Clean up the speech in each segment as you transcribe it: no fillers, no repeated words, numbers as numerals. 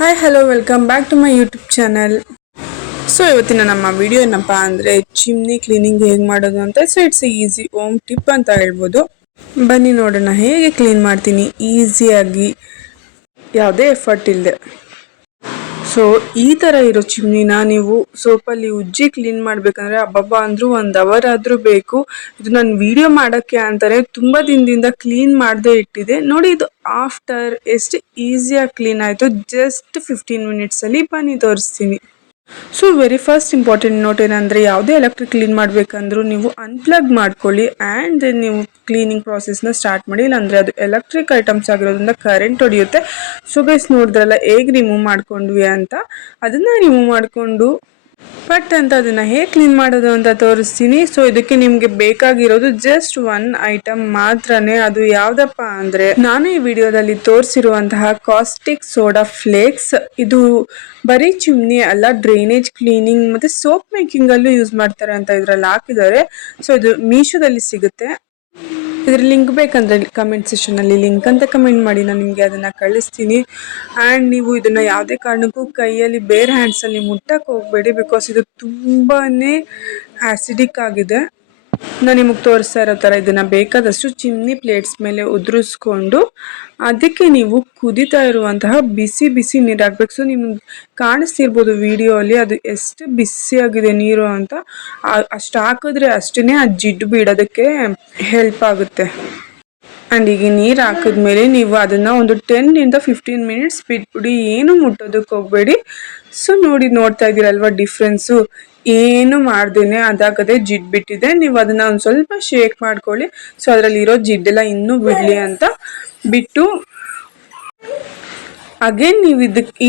Hi hello welcome back to my YouTube channel. So ಇವತ್ತಿನ ನಮ್ಮ video ಏನಪ್ಪ ಅಂದರೆ ಚಿಮ್ನಿ ಕ್ಲೀನಿಂಗ್ ಹೇಗೆ ಮಾಡೋದು ಅಂತ. So it's easy home tip ಅಂತ ಹೇಳ್ಬೋದು. ಬನ್ನಿ ನೋಡೋಣ ಹೇಗೆ ಕ್ಲೀನ್ ಮಾಡ್ತೀನಿ ಈಸಿಯಾಗಿ, ಯಾವುದೇ ಎಫರ್ಟ್ ಇಲ್ಲದೆ. ಸೊ ಈ ಥರ ಇರೋ ಚಿಮ್ನಿನ ನೀವು ಸೋಪಲ್ಲಿ ಉಜ್ಜಿ ಕ್ಲೀನ್ ಮಾಡಬೇಕಂದ್ರೆ ಅಬ್ಬಬ್ಬ ಅಂದರೂ 1 ಅವರ್ ಆದರೂ ಬೇಕು. ಇದು ನಾನು ವಿಡಿಯೋ ಮಾಡೋಕ್ಕೆ ಅಂತಾನೆ ತುಂಬ ದಿನದಿಂದ ಕ್ಲೀನ್ ಮಾಡದೇ ಇಟ್ಟಿದೆ. ನೋಡಿ ಇದು ಆಫ್ಟರ್ ಎಷ್ಟು ಈಸಿಯಾಗಿ ಕ್ಲೀನ್ ಆಯಿತು, ಜಸ್ಟ್ 15 ಮಿನಿಟ್ಸಲ್ಲಿ ಬನ್ನಿ ತೋರಿಸ್ತೀನಿ. So very first important note ಏನಂದರೆ, ಯಾವುದೇ ಎಲೆಕ್ಟ್ರಿಕ್ ಕ್ಲೀನ್ ಮಾಡಬೇಕಂದ್ರೂ ನೀವು ಅನ್ಪ್ಲಗ್ ಮಾಡ್ಕೊಳ್ಳಿ ಆ್ಯಂಡ್ ದೆನ್ ನೀವು ಕ್ಲೀನಿಂಗ್ ಪ್ರಾಸೆಸ್ನ ಸ್ಟಾರ್ಟ್ ಮಾಡಿ. ಇಲ್ಲಾಂದರೆ ಅದು ಎಲೆಕ್ಟ್ರಿಕ್ ಐಟಮ್ಸ್ ಆಗಿರೋದ್ರಿಂದ ಕರೆಂಟ್ ಹೊಡೆಯುತ್ತೆ. ಸೊ ಗೈಸ್ ನೋಡಿದ್ರಲ್ಲ ಹೇಗೆ ರಿಮೂವ್ ಮಾಡ್ಕೊಂಡ್ವಿ ಅಂತ, ಅದನ್ನು ರಿಮೂವ್ ಮಾಡಿಕೊಂಡು ಬಟ್ ಅಂತ ಅದನ್ನು ಹೇಗೆ ಕ್ಲೀನ್ ಮಾಡೋದು ಅಂತ ತೋರಿಸ್ತೀನಿ. ಸೊ ಇದಕ್ಕೆ ನಿಮಗೆ ಬೇಕಾಗಿರೋದು ಜಸ್ಟ್ 1 ಐಟಮ್ ಮಾತ್ರನೇ. ಅದು ಯಾವುದಪ್ಪ ಅಂದರೆ, ನಾನು ಈ ವಿಡಿಯೋದಲ್ಲಿ ತೋರಿಸಿರುವಂತಹ ಕಾಸ್ಟಿಕ್ ಸೋಡಾ ಫ್ಲೇಕ್ಸ್. ಇದು ಬರೀ ಚಿಮ್ನಿ ಅಲ್ಲ, ಡ್ರೈನೇಜ್ ಕ್ಲೀನಿಂಗ್ ಮತ್ತು ಸೋಪ್ ಮೇಕಿಂಗಲ್ಲೂ ಯೂಸ್ ಮಾಡ್ತಾರೆ ಅಂತ ಇದರಲ್ಲಿ ಹಾಕಿದ್ದಾರೆ. ಸೊ ಇದು ಮೀಶೋದಲ್ಲಿ ಸಿಗುತ್ತೆ. ಇದ್ರ ಲಿಂಕ್ ಬೇಕಂದರೆ ಕಮೆಂಟ್ ಸೆಷನಲ್ಲಿ ಲಿಂಕ್ ಅಂತ ಕಮೆಂಟ್ ಮಾಡಿ, ನಾನು ನಿಮಗೆ ಅದನ್ನು ಕಳಿಸ್ತೀನಿ. ಆ್ಯಂಡ್ ನೀವು ಇದನ್ನು ಯಾವುದೇ ಕಾರಣಕ್ಕೂ ಕೈಯಲ್ಲಿ ಬೇರೆ ಹ್ಯಾಂಡ್ಸಲ್ಲಿ ಮುಟ್ಟಕ್ಕೆ ಹೋಗಬೇಡಿ, ಬಿಕಾಸ್ ಇದು ತುಂಬಾ ಆ್ಯಸಿಡಿಕ್ ಆಗಿದೆ. ನಾನು ನಿಮಗೆ ತೋರಿಸ್ತಾ ಇರೋ ಥರ ಇದನ್ನು ಬೇಕಾದಷ್ಟು ಚಿಮ್ನಿ ಪ್ಲೇಟ್ಸ್ ಮೇಲೆ ಉದುರಿಸ್ಕೊಂಡು ಅದಕ್ಕೆ ನೀವು ಕುದೀತಾ ಇರುವಂತಹ ಬಿಸಿ ಬಿಸಿ ನೀರು ಹಾಕ್ಬೇಕು. ಸೊ ನಿಮ್ಗೆ ಕಾಣಿಸ್ತಿರ್ಬೋದು ವಿಡಿಯೋಲಿ ಅದು ಎಷ್ಟು ಬಿಸಿಯಾಗಿದೆ ನೀರು ಅಂತ. ಅಷ್ಟು ಹಾಕಿದ್ರೆ ಅಷ್ಟೇ ಆ ಜಿಡ್ಡು ಬಿಡೋದಕ್ಕೆ ಹೆಲ್ಪ್ ಆಗುತ್ತೆ. ಆ್ಯಂಡ್ ಈಗ ನೀರು ಹಾಕಿದ್ಮೇಲೆ ನೀವು ಅದನ್ನು ಒಂದು 10 ರಿಂದ 15 ಮಿನಿಟ್ಸ್ ಬಿಟ್ಬಿಡಿ, ಏನು ಮುಟ್ಟೋದಕ್ಕೆ ಹೋಗಬೇಡಿ. ಸೊ ನೋಡ್ತಾ ಇದ್ದೀರಲ್ವ ಡಿಫ್ರೆನ್ಸು, ಏನು ಮಾಡ್ದೇನೆ ಅದಾಗದೆ ಜಿಡ್ಡು ಬಿಟ್ಟಿದೆ. ನೀವು ಅದನ್ನು ಒಂದು ಸ್ವಲ್ಪ ಶೇಕ್ ಮಾಡ್ಕೊಳ್ಳಿ. ಸೊ ಅದರಲ್ಲಿರೋ ಜಿಡ್ಡೆಲ್ಲ ಇನ್ನೂ ಬಿಡಲಿ ಅಂತ ಬಿಟ್ಟು ಅಗೇನ್ ನೀವು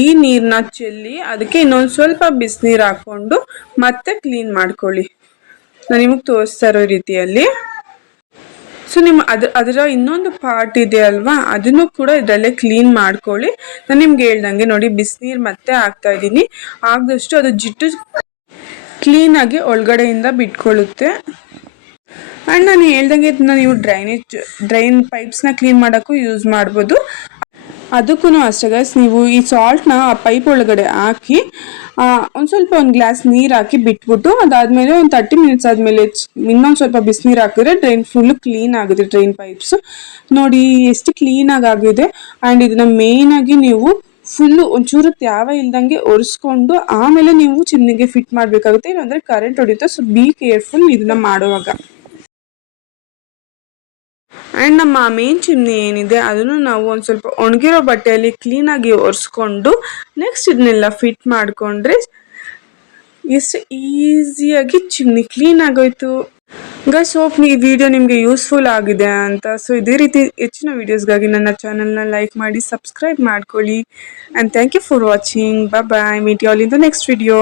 ಈ ನೀರನ್ನ ಚೆಲ್ಲಿ ಅದಕ್ಕೆ ಇನ್ನೊಂದು ಸ್ವಲ್ಪ ಬಿಸಿನೀರು ಹಾಕ್ಕೊಂಡು ಮತ್ತೆ ಕ್ಲೀನ್ ಮಾಡ್ಕೊಳ್ಳಿ, ನಾನು ನಿಮಗೆ ತೋರಿಸ್ತಾ ಇರೋ ರೀತಿಯಲ್ಲಿ. ಸೊ ನಿಮ್ಮ ಅದರ ಇನ್ನೊಂದು ಪಾರ್ಟ್ ಇದೆ ಅಲ್ವಾ, ಅದನ್ನು ಕೂಡ ಇದರಲ್ಲೇ ಕ್ಲೀನ್ ಮಾಡ್ಕೊಳ್ಳಿ. ನಾನು ನಿಮ್ಗೆ ಹೇಳ್ದಂಗೆ ನೋಡಿ ಬಿಸಿನೀರು ಮತ್ತೆ ಹಾಕ್ತಾ ಇದ್ದೀನಿ. ಆಗದಷ್ಟು ಅದು ಜಿಡ್ಡು ಕ್ಲೀನಾಗಿ ಒಳಗಡೆಯಿಂದ ಬಿಟ್ಕೊಳ್ಳುತ್ತೆ. ಆ್ಯಂಡ್ ನಾನು ಹೇಳ್ದಂಗೆ ಇದನ್ನ ನೀವು ಡ್ರೈನ್ ಪೈಪ್ಸ್ನ ಕ್ಲೀನ್ ಮಾಡೋಕ್ಕೂ ಯೂಸ್ ಮಾಡ್ಬೋದು. ಅದಕ್ಕೂ ಅಷ್ಟೇ ಗೈಸ್, ನೀವು ಈ ಸಾಲ್ಟ್ನ ಆ ಪೈಪ್ ಒಳಗಡೆ ಹಾಕಿ ಒಂದು ಗ್ಲಾಸ್ ನೀರು ಹಾಕಿ ಬಿಟ್ಬಿಟ್ಟು ಅದಾದಮೇಲೆ ಒಂದು 30 ಮಿನಿಟ್ಸ್ ಆದಮೇಲೆ ಇನ್ನೊಂದು ಸ್ವಲ್ಪ ಬಿಸಿನೀರು ಹಾಕಿದ್ರೆ ಡ್ರೈನ್ ಫುಲ್ಲು ಕ್ಲೀನ್ ಆಗುತ್ತೆ. ಡ್ರೈನ್ ಪೈಪ್ಸ್ ನೋಡಿ ಎಷ್ಟು ಕ್ಲೀನಾಗಿ ಆಗಿದೆ. ಆ್ಯಂಡ್ ಇದನ್ನ ಮೇಯ್ನಾಗಿ ನೀವು ಫುಲ್ಲು ಒಂಚೂರು ತ್ಯಾವ ಇಲ್ದಂಗೆ ಒರೆಸ್ಕೊಂಡು ಆಮೇಲೆ ನೀವು ಚಿಮ್ನಿಗೆ ಫಿಟ್ ಮಾಡಬೇಕಾಗುತ್ತೆ, ಇಲ್ಲಾಂದರೆ ಕರೆಂಟ್ ಹೊಡೆಯುತ್ತೆ. ಸೊ ಬಿ ಕೇರ್ಫುಲ್ ಇದನ್ನ ಮಾಡುವಾಗ. ಆ್ಯಂಡ್ ನಮ್ಮ ಮೇನ್ ಚಿಮ್ನಿ ಏನಿದೆ ಅದನ್ನು ನಾವು ಒಂದು ಸ್ವಲ್ಪ ಒಣಗಿರೋ ಬಟ್ಟೆಯಲ್ಲಿ ಕ್ಲೀನಾಗಿ ಒರೆಸ್ಕೊಂಡು ನೆಕ್ಸ್ಟ್ ಇದನ್ನೆಲ್ಲ ಫಿಟ್ ಮಾಡಿಕೊಂಡ್ರೆ ಎಷ್ಟು ಈಸಿಯಾಗಿ ಚಿಮ್ನಿ ಕ್ಲೀನ್ ಆಗೋಯ್ತು. ಗೈಸ್ ಹೋಪ್ ಈ ವಿಡಿಯೋ ನಿಮಗೆ ಯೂಸ್ಫುಲ್ ಆಗಿದೆ ಅಂತ. ಸೊ ಇದೇ ರೀತಿ ಹೆಚ್ಚಿನ ವೀಡಿಯೋಸ್ಗಾಗಿ ನನ್ನ ಚಾನಲ್ನ ಲೈಕ್ ಮಾಡಿ ಸಬ್ಸ್ಕ್ರೈಬ್ ಮಾಡ್ಕೊಳ್ಳಿ. And thank you for watching. Bye. Meet you all in the next video.